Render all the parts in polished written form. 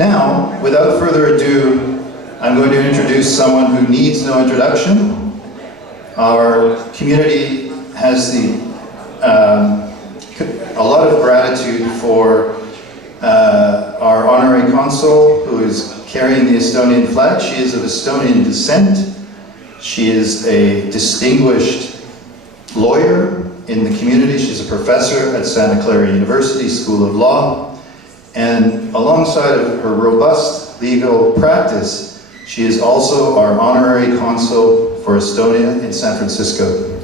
Now, without further ado, I'm going to introduce someone who needs no introduction. Our community has a lot of gratitude for our honorary consul, who is carrying the Estonian flag. She is of Estonian descent. She is a distinguished lawyer in the community. She's a professor at Santa Clara University School of Law. And alongside of her robust legal practice, she is also our honorary consul for Estonia in San Francisco.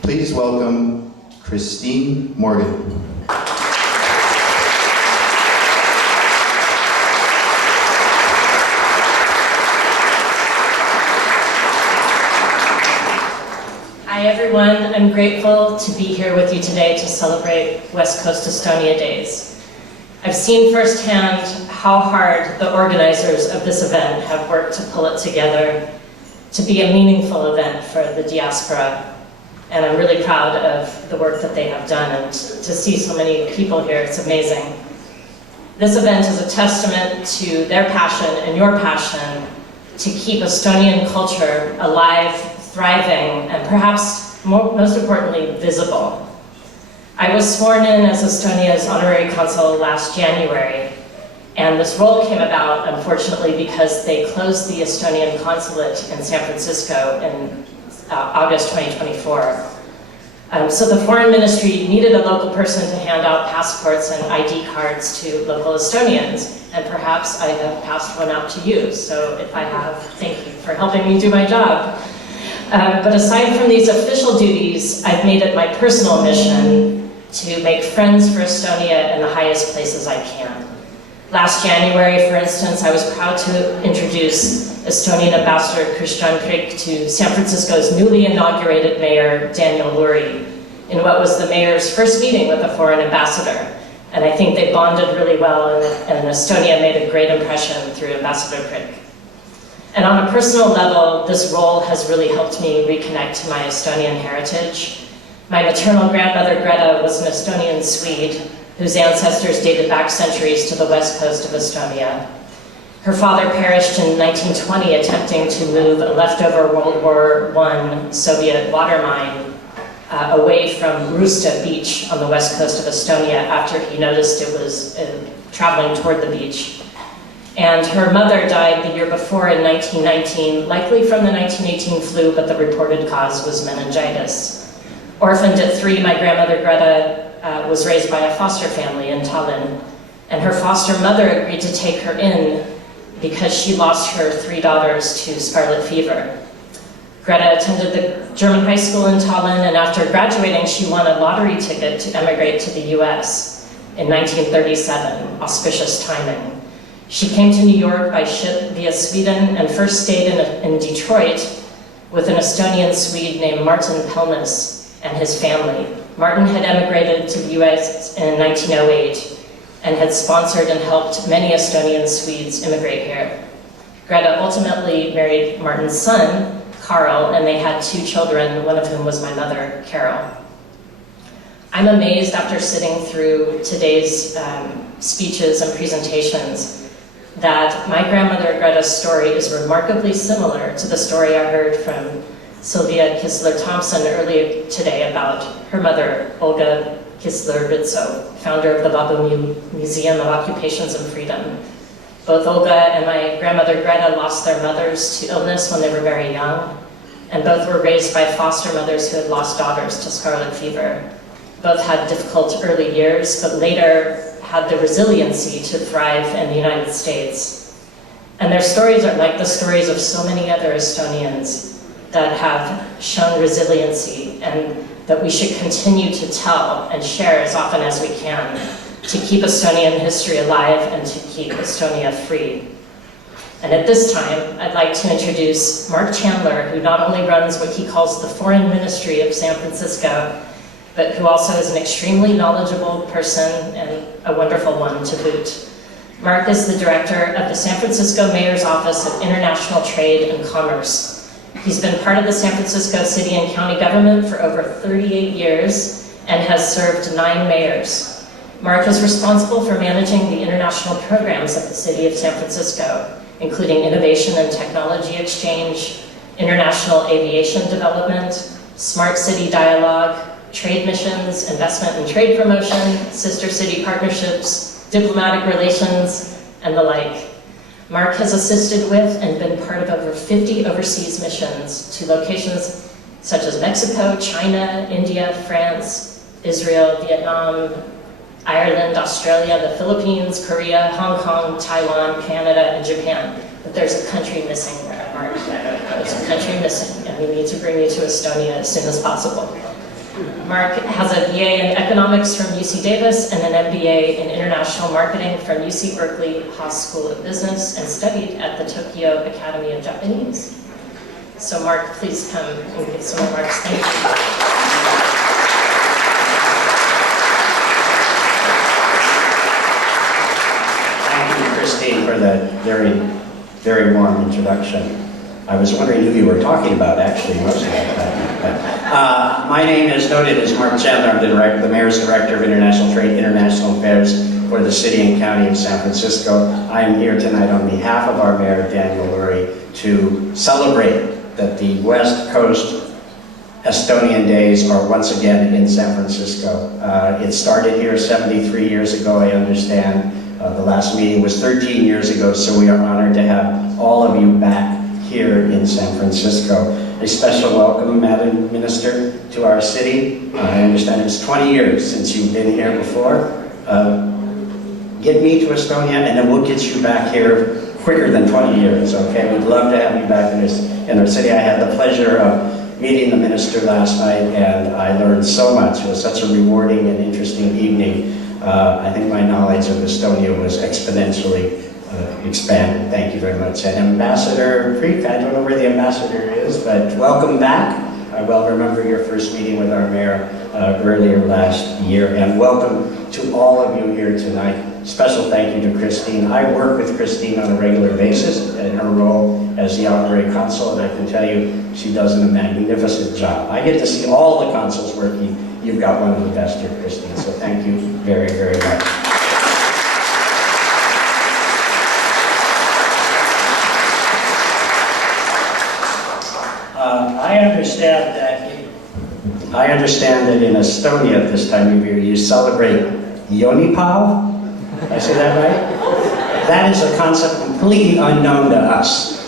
Please welcome Christine Morgan. Hi everyone, I'm grateful to be here with you today to celebrate West Coast Estonia Days. I've seen firsthand how hard the organizers of this event have worked to pull it together to be a meaningful event for the diaspora. And I'm really proud of the work that they have done, and to see so many people here, it's amazing. This event is a testament to their passion and your passion to keep Estonian culture alive, thriving, and perhaps most importantly, visible. I was sworn in as Estonia's honorary consul last January, and this role came about, unfortunately, because they closed the Estonian consulate in San Francisco in August 2024. So the foreign ministry needed a local person to hand out passports and ID cards to local Estonians, and perhaps I have passed one out to you. So if I have, thank you for helping me do my job. But aside from these official duties, I've made it my personal mission to make friends for Estonia in the highest places I can. Last January, for instance, I was proud to introduce Estonian Ambassador Sean Paavo Krepp to San Francisco's newly inaugurated mayor, Daniel Lurie, in what was the mayor's first meeting with a foreign ambassador. And I think they bonded really well, and Estonia made a great impression through Ambassador Krepp. And on a personal level, this role has really helped me reconnect to my Estonian heritage. My maternal grandmother, Greta, was an Estonian Swede whose ancestors dated back centuries to the west coast of Estonia. Her father perished in 1920 attempting to move a leftover World War I Soviet water mine away from Rusta Beach on the west coast of Estonia after he noticed it was traveling toward the beach. And her mother died the year before in 1919, likely from the 1918 flu, but the reported cause was meningitis. Orphaned at 3, my grandmother Greta was raised by a foster family in Tallinn, and her foster mother agreed to take her in because she lost her 3 daughters to scarlet fever. Greta attended the German high school in Tallinn, and after graduating, she won a lottery ticket to emigrate to the US in 1937, auspicious timing. She came to New York by ship via Sweden and first stayed in Detroit with an Estonian Swede named Martin Tali and his family. Martin had emigrated to the US in 1908 and had sponsored and helped many Estonian Swedes immigrate here. Greta ultimately married Martin's son, Carl, and they had 2 children, one of whom was my mother, Carol. I'm amazed after sitting through today's speeches and presentations that my grandmother Greta's story is remarkably similar to the story I heard from Sylvia Kistler-Thompson earlier today about her mother, Olga Kistler-Ritso, founder of the Babu Museum of Occupations and Freedom. Both Olga and my grandmother Greta lost their mothers to illness when they were very young, and both were raised by foster mothers who had lost daughters to scarlet fever. Both had difficult early years, but later had the resiliency to thrive in the United States. And their stories are like the stories of so many other Estonians that have shown resiliency, and that we should continue to tell and share as often as we can to keep Estonian history alive and to keep Estonia free. And at this time, I'd like to introduce Mark Chandler, who not only runs what he calls the Foreign Ministry of San Francisco, but who also is an extremely knowledgeable person and a wonderful one to boot. Mark is the director of the San Francisco Mayor's Office of International Trade and Commerce. He's been part of the San Francisco City and County government for over 38 years and has served 9 mayors. Mark is responsible for managing the international programs of the City of San Francisco, including innovation and technology exchange, international aviation development, smart city dialogue, trade missions, investment and trade promotion, sister city partnerships, diplomatic relations, and the like. Mark has assisted with and been part of over 50 overseas missions to locations such as Mexico, China, India, France, Israel, Vietnam, Ireland, Australia, the Philippines, Korea, Hong Kong, Taiwan, Canada, and Japan. But there's a country missing there, Mark. There's a country missing, and we need to bring you to Estonia as soon as possible. Mark has a BA in economics from UC Davis and an MBA in international marketing from UC Berkeley Haas School of Business, and studied at the Tokyo Academy of Japanese. So Mark, please come and give some remarks. Thank you. Christine, for that very, very warm introduction. I was wondering who you were talking about, actually, most of that. My name, as noted, is Mark Chandler. I'm the Mayor's Director of International Trade, International Affairs for the City and County of San Francisco. I am here tonight on behalf of our Mayor, Daniel Lurie, to celebrate that the West Coast Estonian Days are once again in San Francisco. It started here 73 years ago, I understand. The last meeting was 13 years ago, so we are honored to have all of you back here in San Francisco. A special welcome, Madam Minister, to our city. I understand it's 20 years since you've been here before. Get me to Estonia, and then we'll get you back here quicker than 20 years, okay? We'd love to have you back in our city. I had the pleasure of meeting the minister last night, and I learned so much. It was such a rewarding and interesting evening. I think my knowledge of Estonia was exponentially expanded. Thank you very much. And Ambassador Creek, I don't know where the ambassador is, but welcome back. I well remember your first meeting with our mayor earlier last year, and welcome to all of you here tonight. Special thank you to Christine. I work with Christine on a regular basis in her role as the honorary consul, and I can tell you she does a magnificent job. I get to see all the consuls working. You've got one of the best here, Christine, so thank you very, very much. I understand that in Estonia at this time of year you celebrate Joonipäev. Did I say that right? That is a concept completely unknown to us.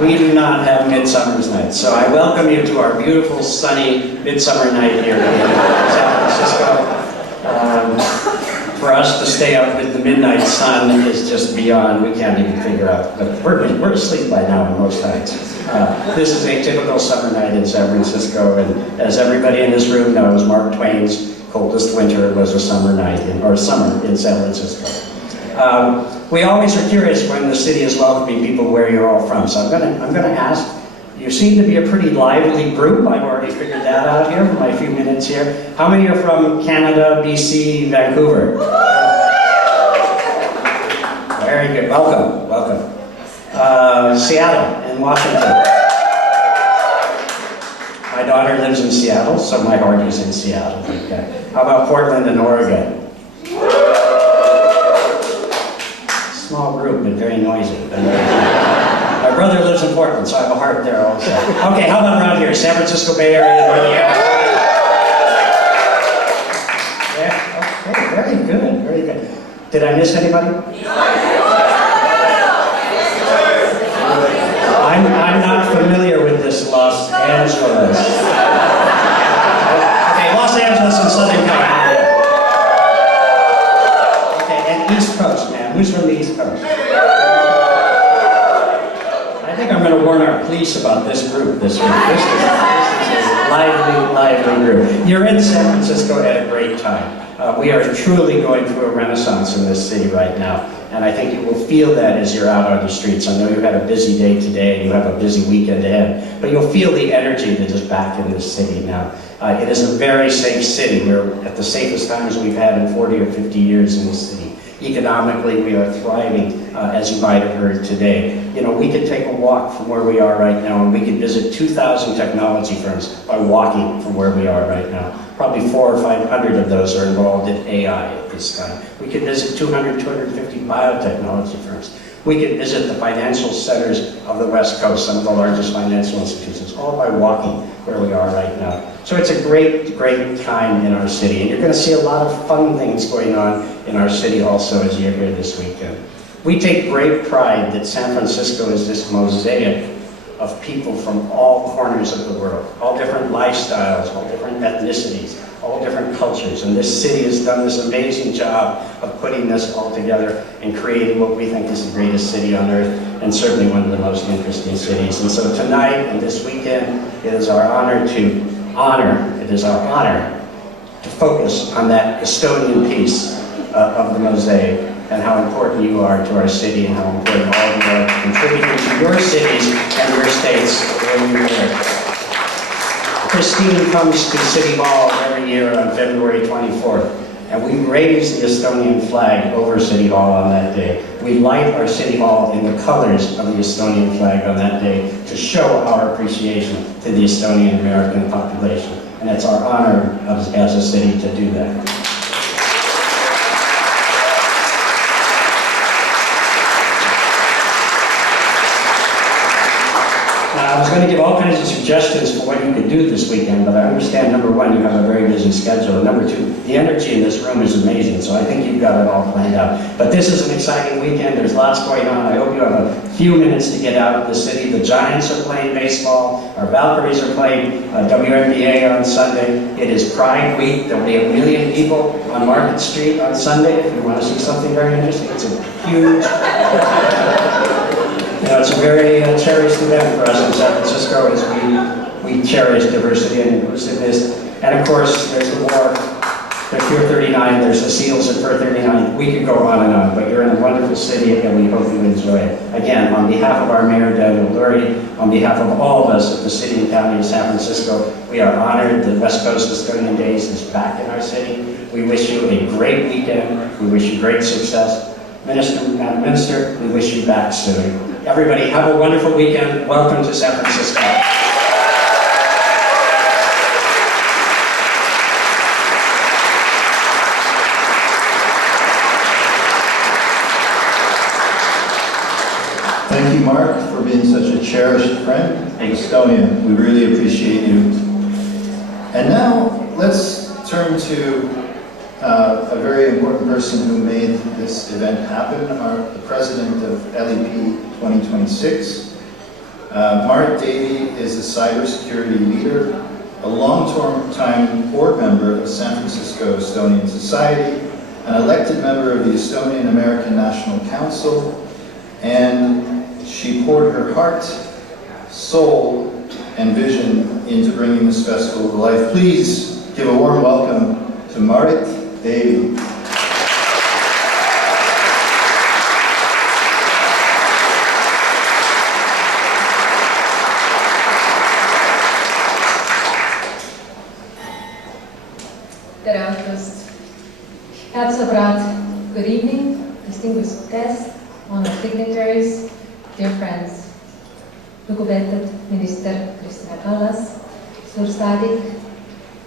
We do not have Midsummer's Night, so I welcome you to our beautiful, sunny Midsummer Night here in San Francisco. For us to stay up with the midnight sun is just beyond, we can't even figure out, but we're asleep by now in most nights. This is a typical summer night in San Francisco, and as everybody in this room knows, Mark Twain's coldest winter was a summer night, or summer in San Francisco. We always are curious when the city is welcoming people where you're all from, so I'm gonna ask. You seem to be a pretty lively group. I've already figured that out here for my few minutes here. How many are from Canada, BC, Vancouver? Very good. Welcome, welcome. Seattle and Washington. My daughter lives in Seattle, so my heart is in Seattle. Okay. How about Portland and Oregon? Small group, but very noisy. My brother lives in Portland, so I have a heart there also. Okay, how about around here? San Francisco Bay Area, Northern Yeah, okay, very good, very good. Did I miss anybody? I'm not familiar with this Los Angeles. Okay, Los Angeles and Southern California. Okay, and East Coast, man. Who's from the East Coast? I think I'm going to warn our police about this group this week. This is a lively group. You're in San Francisco at a great time. We are truly going through a renaissance in this city right now, and I think you will feel that as you're out on the streets. I know you had a busy day today, and you have a busy weekend ahead, but you'll feel the energy that is back in this city now. It is a very safe city. We're at the safest times we've had in 40 or 50 years in this city. Economically, we are thriving, as you might have heard today. You know, we could take a walk from where we are right now, and we could visit 2,000 technology firms by walking from where we are right now. Probably 400 or 500 of those are involved in AI at this time. We could visit 200, 250 biotechnology firms. We could visit the financial centers of the West Coast, some of the largest financial institutions, all by walking where we are right now. So it's a great, great time in our city. And you're going to see a lot of fun things going on in our city also as you're here this weekend. We take great pride that San Francisco is this mosaic of people from all corners of the world, all different lifestyles, all different ethnicities, all different cultures. And this city has done this amazing job of putting this all together and creating what we think is the greatest city on earth, and certainly one of the most interesting cities. And so tonight and this weekend, it is our honor to focus on that Estonian piece of the mosaic, and how important you are to our city, and how important all of you are contributing to your cities and your states when you're here. Christine comes to City Hall every year on February 24th, and we raise the Estonian flag over City Hall on that day. We light our City Hall in the colors of the Estonian flag on that day to show our appreciation to the Estonian American population. And it's our honor as a city to do that. I was going to give all kinds of suggestions for what you could do this weekend, but I understand, number one, you have a very busy schedule, and number two, the energy in this room is amazing, so I think you've got it all planned out. But this is an exciting weekend. There's lots going on. I hope you have a few minutes to get out of the city. The Giants are playing baseball. Our Valkyries are playing WNBA on Sunday. It is Pride Week. There'll be 1 million people on Market Street on Sunday. If you want to see something very interesting, it's a huge... it's a very cherished event for us in San Francisco, as we cherish diversity and inclusiveness. And of course, there's the war, there's Pier 39, there's the SEALs at Pier 39. We could go on and on, but you're in a wonderful city, and we hope you enjoy it. Again, on behalf of our Mayor, Daniel Lurie, on behalf of all of us at the City and County of San Francisco, we are honored that West Coast Estonian Days is back in our city. We wish you a great weekend. We wish you great success. Minister, we wish you back soon. Everybody, have a wonderful weekend. Welcome to San Francisco. Thank you, Mark, for being such a cherished friend of Estonia. We really appreciate you. And now, let's turn to a very important person who made this event happen, the president of LEP 2026. Mark Davey is a cybersecurity leader, a long-time board member of San Francisco Estonian Society, an elected member of the Estonian American National Council, and she poured her heart, soul, and vision into bringing this festival to life. Please give a warm welcome to Mark Davey. Tere õhtust! Head sõbrad, good evening, distinguished guests, honored dignitaries, dear friends. Lugupeetud minister Kristina Kallas, suursaadik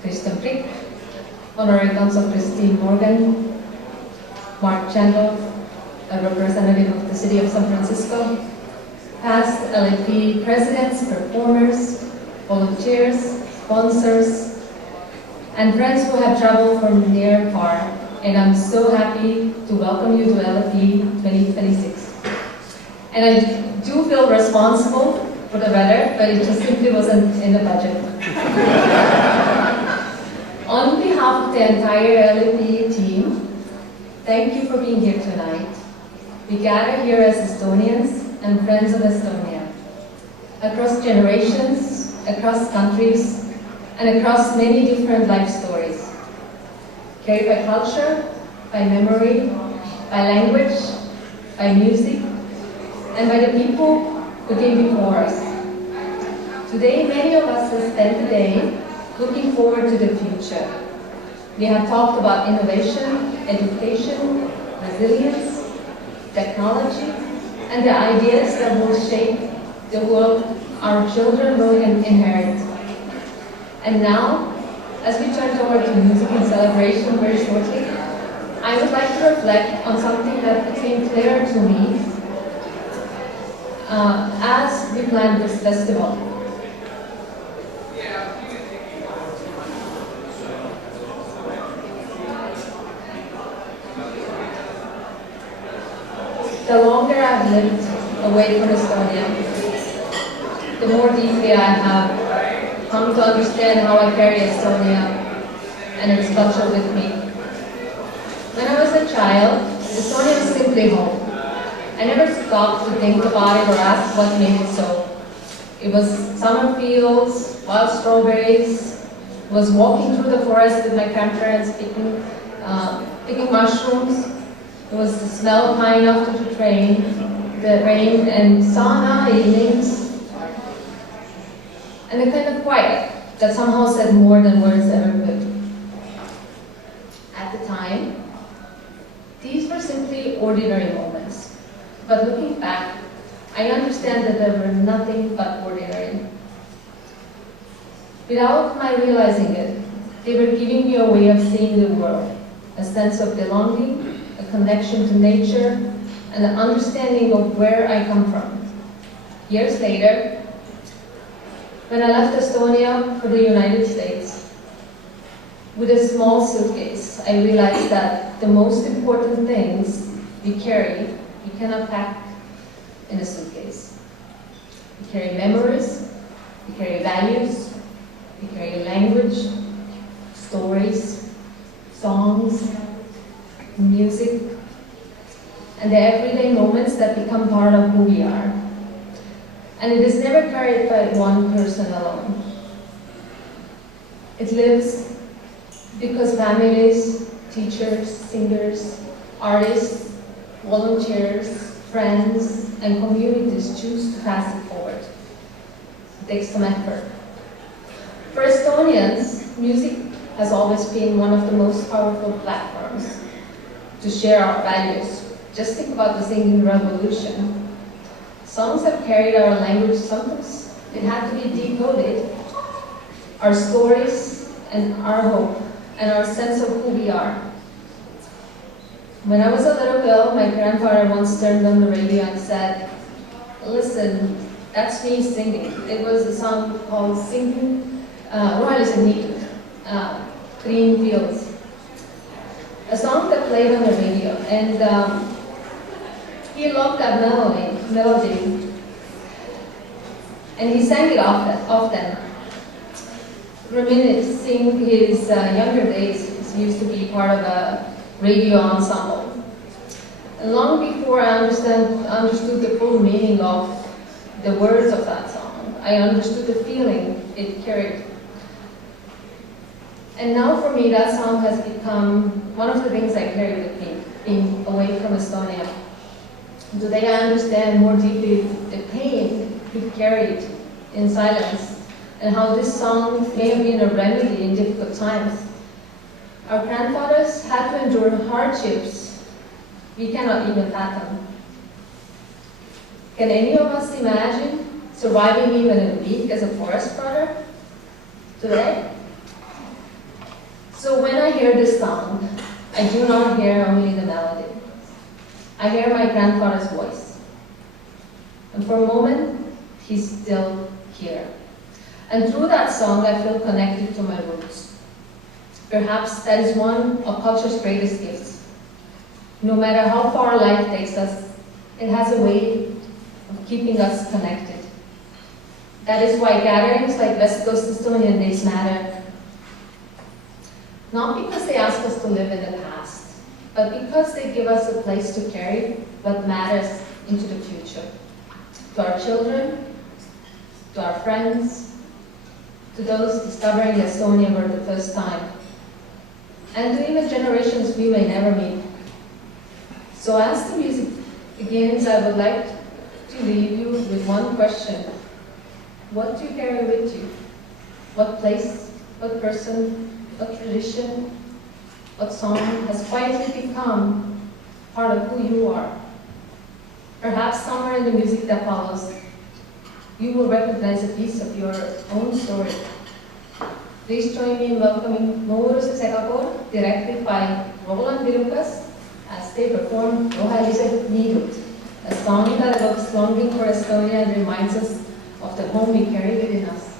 Kristjan Prick, Honorary Consul Christine Morgan, Mark Chandler, a representative of the City of San Francisco, past LEP presidents, performers, volunteers, sponsors, and friends who have traveled from near and far, and I'm so happy to welcome you to LEP 2026. And I do feel responsible for the weather, but it just simply wasn't in the budget. On behalf of the entire LEP team, thank you for being here tonight. We gather here as Estonians and friends of Estonia, across generations, across countries, and across many different life stories, carried by culture, by memory, by language, by music, and by the people who came before us. Today, many of us have spent the day looking forward to the future. We have talked about innovation, education, resilience, technology, and the ideas that will shape the world our children will inherit. And now, as we turn toward the music and celebration very shortly, I would like to reflect on something that became clearer to me as we planned this festival. The longer I've lived away from Estonia, the more deeply I have come to understand how I carry Estonia and its culture with me. When I was a child, Estonia was simply home. I never stopped to think about it or ask what made it so. It was summer fields, wild strawberries, it was walking through the forest with my grandparents picking mushrooms. It was the smell of pine after the rain and sauna evenings, and the kind of quiet that somehow said more than words ever could. At the time, these were simply ordinary moments, but looking back, I understand that they were nothing but ordinary. Without my realizing it, they were giving me a way of seeing the world, a sense of belonging, a connection to nature, and an understanding of where I come from. Years later, when I left Estonia for the United States, with a small suitcase, I realized that the most important things we carry, we cannot pack in a suitcase. We carry memories, we carry values, we carry language, stories, songs, music, and the everyday moments that become part of who we are. And it is never carried by one person alone. It lives because families, teachers, singers, artists, volunteers, friends, and communities choose to pass it forward. It takes some effort. For Estonians, music has always been one of the most powerful platforms to share our values. Just think about the singing revolution. Songs have carried our language, sometimes it had to be decoded, our stories and our hope and our sense of who we are. When I was a little girl, my grandfather once turned on the radio and said, "Listen, that's me singing." It was a song called Rohelised Niitud, Green Fields. A song that played on the radio, and he loved that melody, and he sang it often. Reminiscing his younger days, he used to be part of a radio ensemble. And long before I understood the full meaning of the words of that song, I understood the feeling it carried. And now for me, that song has become one of the things I carry with me, being away from Estonia. Today I understand more deeply the pain we carried in silence, and how this song may have been a remedy in difficult times. Our grandfathers had to endure hardships we cannot even fathom. Can any of us imagine surviving even a week as a forest brother today? So when I hear this song, I do not hear only the melody. I hear my grandfather's voice. And for a moment, he's still here. And through that song, I feel connected to my roots. Perhaps that is one of culture's greatest gifts. No matter how far life takes us, it has a way of keeping us connected. That is why gatherings like West Coast Estonian Days matter. Not because they ask us to live in the past, but because they give us a place to carry what matters into the future. To our children, to our friends, to those discovering Estonia for the first time, and to even generations we may never meet. So as the music begins, I would like to leave you with one question. What do you carry with you? What place, what person, what tradition, what song has quietly become part of who you are? Perhaps somewhere in the music that follows, you will recognize a piece of your own story. Please join me in welcoming Nooruse Segakoor, directed by Roland Vilukas, as they perform Rohelised Niidud, a song that evokes longing for Estonia and reminds us of the home we carry within us.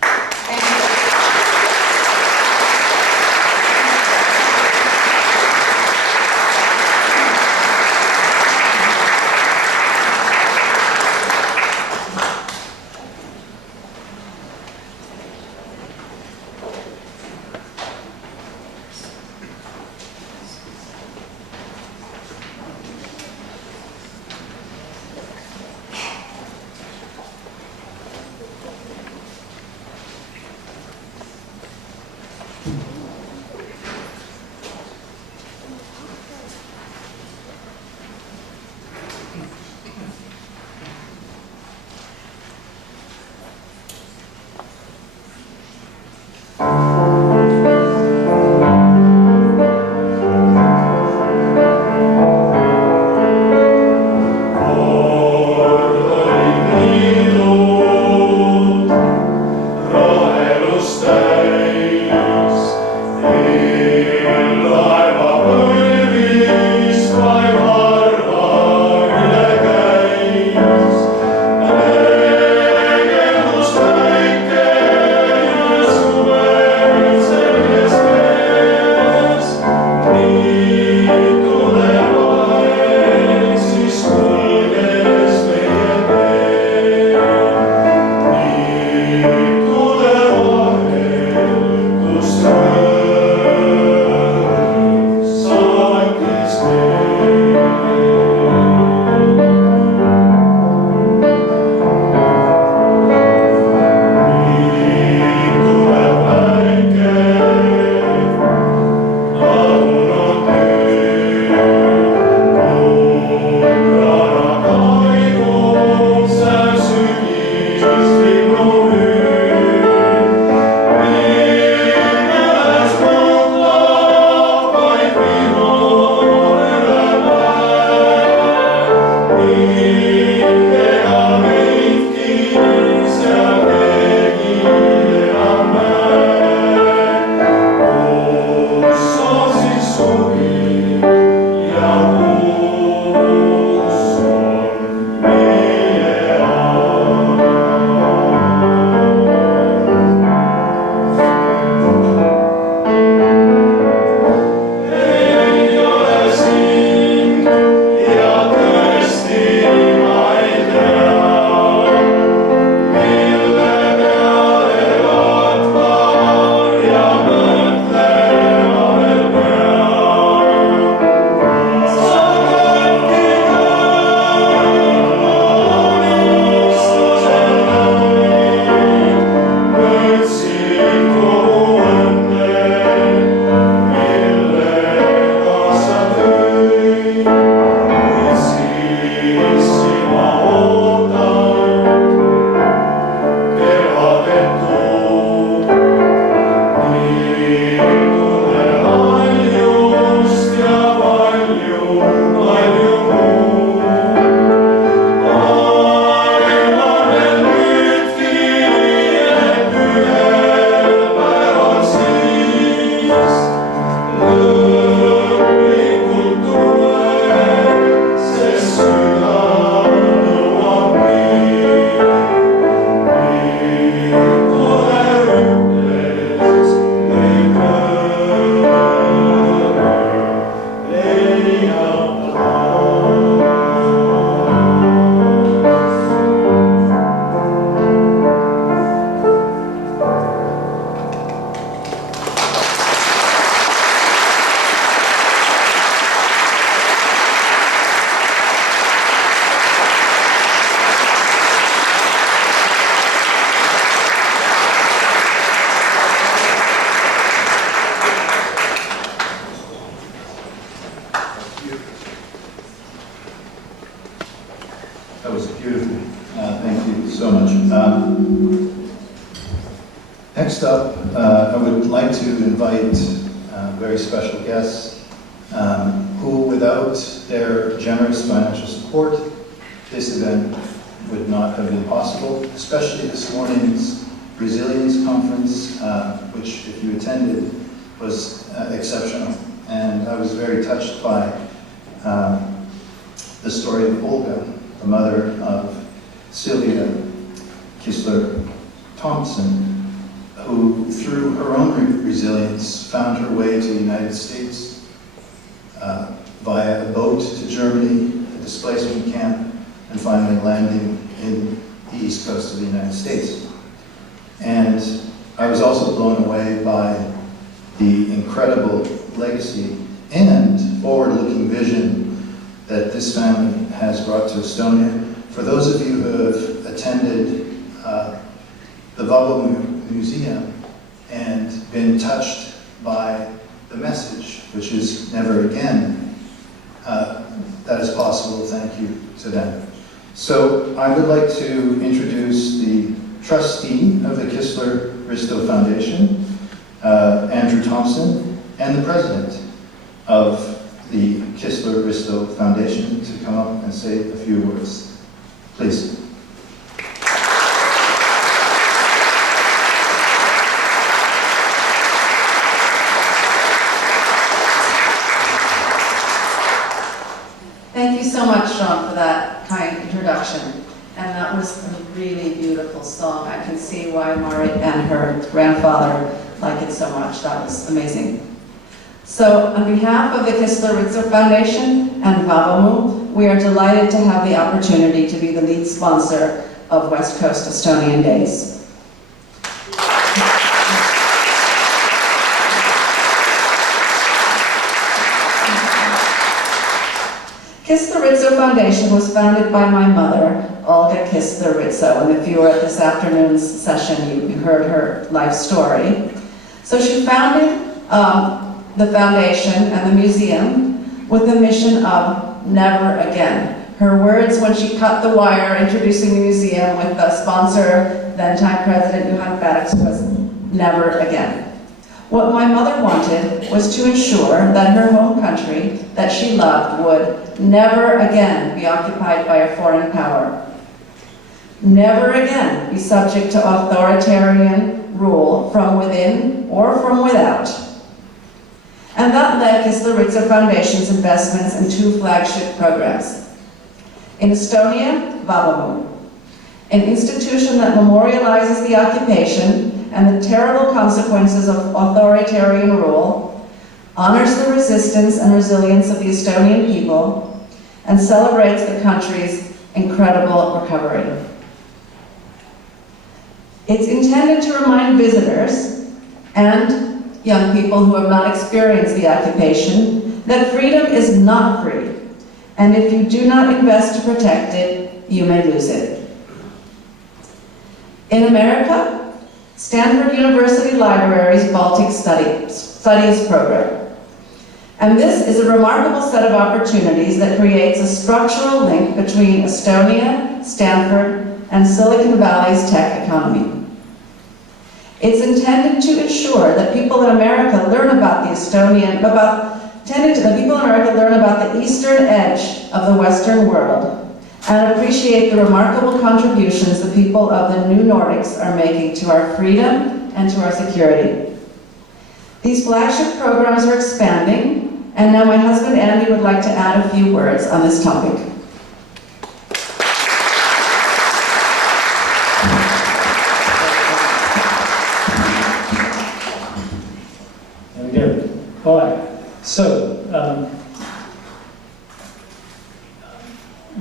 Thank you. Next up, I would like to invite very special guests who, without their generous financial support, this event would not have been possible, especially this morning's Resilience Conference, which, if you attended, was exceptional. And I was very touched by the story of Olga, the mother of Sylvia Kistler-Thompson, who, through her own resilience, found her way to the United States via a boat to Germany, a displacement camp, and finally landing in the east coast of the United States. And I was also blown away by the incredible legacy and forward-looking vision that this family has brought to Estonia. For those of you who have attended the Vaabo Museum and been touched by the message, which is never again, that is possible. Thank you to them. So I would like to introduce the trustee of the Kistler-Risto Foundation, Andrew Thompson, and the president of the Kistler-Risto Foundation to come up and say a few words. Please. Thank you so much, Sean, for that kind introduction. And that was a really beautiful song. I can see why Marit and her grandfather like it so much. That was amazing. So, on behalf of the Kistler-Risto Foundation and Vaabo, we are delighted to have the opportunity to be the lead sponsor of West Coast Estonian Days. Kistler-Risto Foundation was founded by my mother, Olga Kistler-Risto, and if you were at this afternoon's session, you heard her life story. So she founded the foundation and the museum with the mission of never again. Her words when she cut the wire introducing the museum with the sponsor, then-time President Juhan Parks, was never again. What my mother wanted was to ensure that her home country that she loved would never again be occupied by a foreign power. Never again be subject to authoritarian rule from within or from without. And that led Kistler-Risto Foundation's investments in two flagship programs. In Estonia, Vaabo, an institution that memorializes the occupation and the terrible consequences of authoritarian rule, honors the resistance and resilience of the Estonian people, and celebrates the country's incredible recovery. It's intended to remind visitors and young people who have not experienced the occupation that freedom is not free, and if you do not invest to protect it, you may lose it. In America, Stanford University Library's Baltic Studies program. And this is a remarkable set of opportunities that creates a structural link between Estonia, Stanford, and Silicon Valley's tech economy. It's intended to ensure that people in America learn about the eastern edge of the Western world and appreciate the remarkable contributions the people of the new Nordics are making to our freedom and to our security. These flagship programs are expanding, and now my husband Andy would like to add a few words on this topic. There we go. All right. So,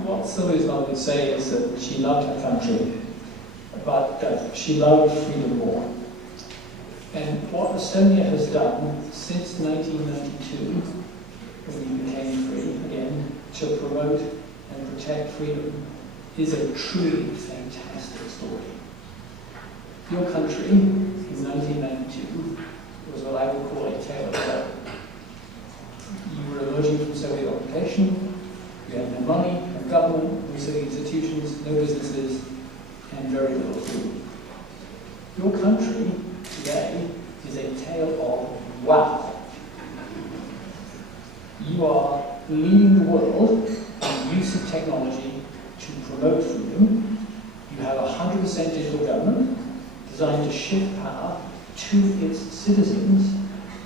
what Sylvia's mother would say is that she loved her country, but she loved freedom more. And what Estonia has done since 1992, when we became free again, to promote and protect freedom, is a truly fantastic story. Your country, in 1992, was what I would call a tale of woe. You were emerging from Soviet occupation, you had no money, no government, no civic institutions, no businesses, and very little food. Your country today is a tale of wow. You are leading the world in the use of technology to promote freedom. You have 100% digital government. This designed to shift power to its citizens,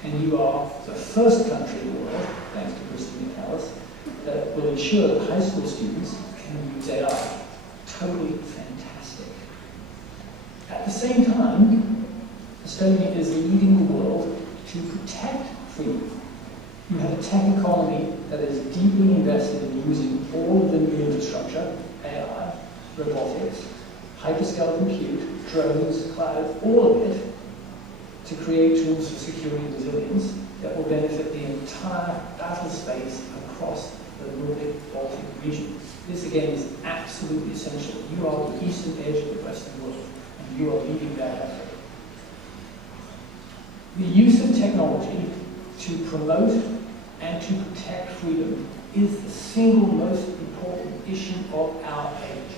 and you are the first country in the world, thanks to Christine Callis, that will ensure that high school students can use AI. Totally fantastic. At the same time, Estonia is leading the world to protect freedom. You have a tech economy that is deeply invested in using all of the new infrastructure, AI, robotics, hyperscale compute, drones, cloud, all of it, to create tools for security and resilience that will benefit the entire battle space across the Nordic-Baltic region. This again is absolutely essential. You are the eastern edge of the Western world, and you are leading that effort. The use of technology to promote and to protect freedom is the single most important issue of our age.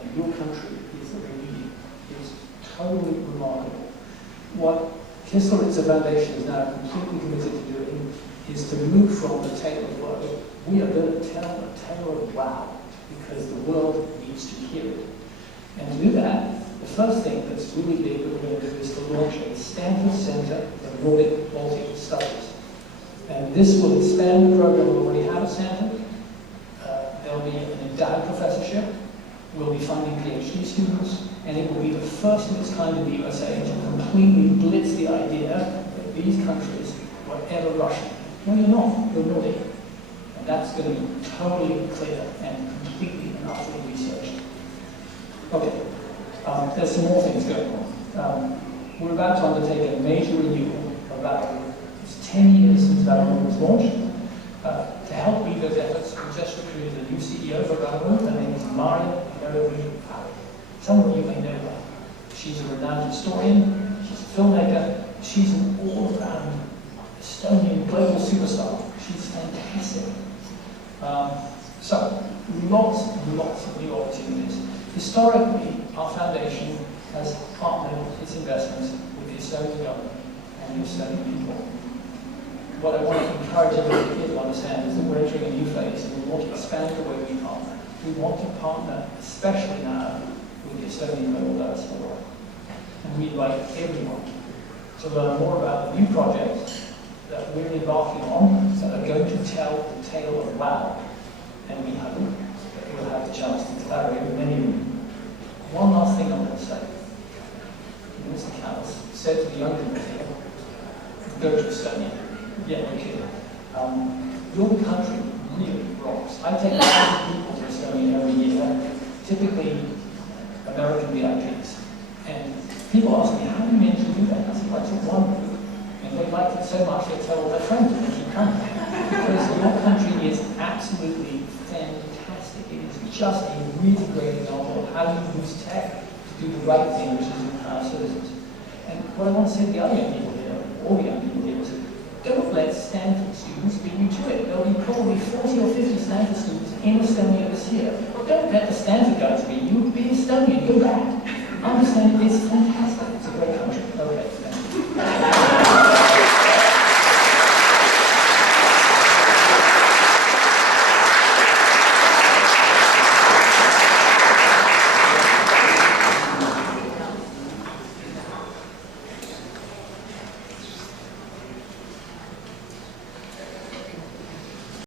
And your country is leading. It's totally remarkable. What Kistler-Ritzer Foundation is now completely committed to doing is to move from the tale of woe. We are going to tell a tale of wow, because the world needs to hear it. And to do that, the first thing that's really big that we're going to do is to launch a Stanford Center for Nordic-Baltic Studies. And this will expand the program we already have at Stanford. There'll be an endowed professorship. We'll be funding PhD students, and it will be the first of its kind in the USA to completely blitz the idea that these countries were ever Russian. No, you're not. You're Nordic. And that's going to be totally clear and completely and utterly researched. Okay, there's some more things going on. We're about to undertake a major renewal of Avaaktus. It's 10 years since Avaaktus was launched. To help lead those efforts, we just recruited a new CEO for Avaaktus. Her name is Martin Tali. Some of you may know her. She's a renowned historian, she's a filmmaker, she's an all-around Estonian global superstar. She's fantastic. So, lots and lots of new opportunities. Historically, our foundation has partnered its investments with the Estonian government and the Estonian people. What I want to encourage everybody here to understand is that we're entering a new phase and we want to expand the way we partner. We want to partner, especially now, with the Estonian global diaspora. And we invite everyone to learn more about the new projects that we're embarking on that are going to tell the tale of wow. And we hope that we'll have the chance to collaborate with many of you. One last thing I want to say. Mr. Callis said to the young people here, go to Estonia. Yeah, no kidding. Your country really rocks. I take 100 people to Estonia every year, typically American VIPs. And people ask me, how do you manage to do that? I said, well, I took one group, and they liked it so much they tell all their friends and they keep coming. Because your country is absolutely fantastic. It is just a really great example of how you use tech to do the right thing, which is empower citizens. And what I want to say to the other young people here, all the young people here, is don't let Stanford students beat you to it. There'll be probably 40 or 50 Stanford students in Estonia this year. Well, don't let the Stanford guys beat you. Be Estonian. Go back. Understand it's fantastic.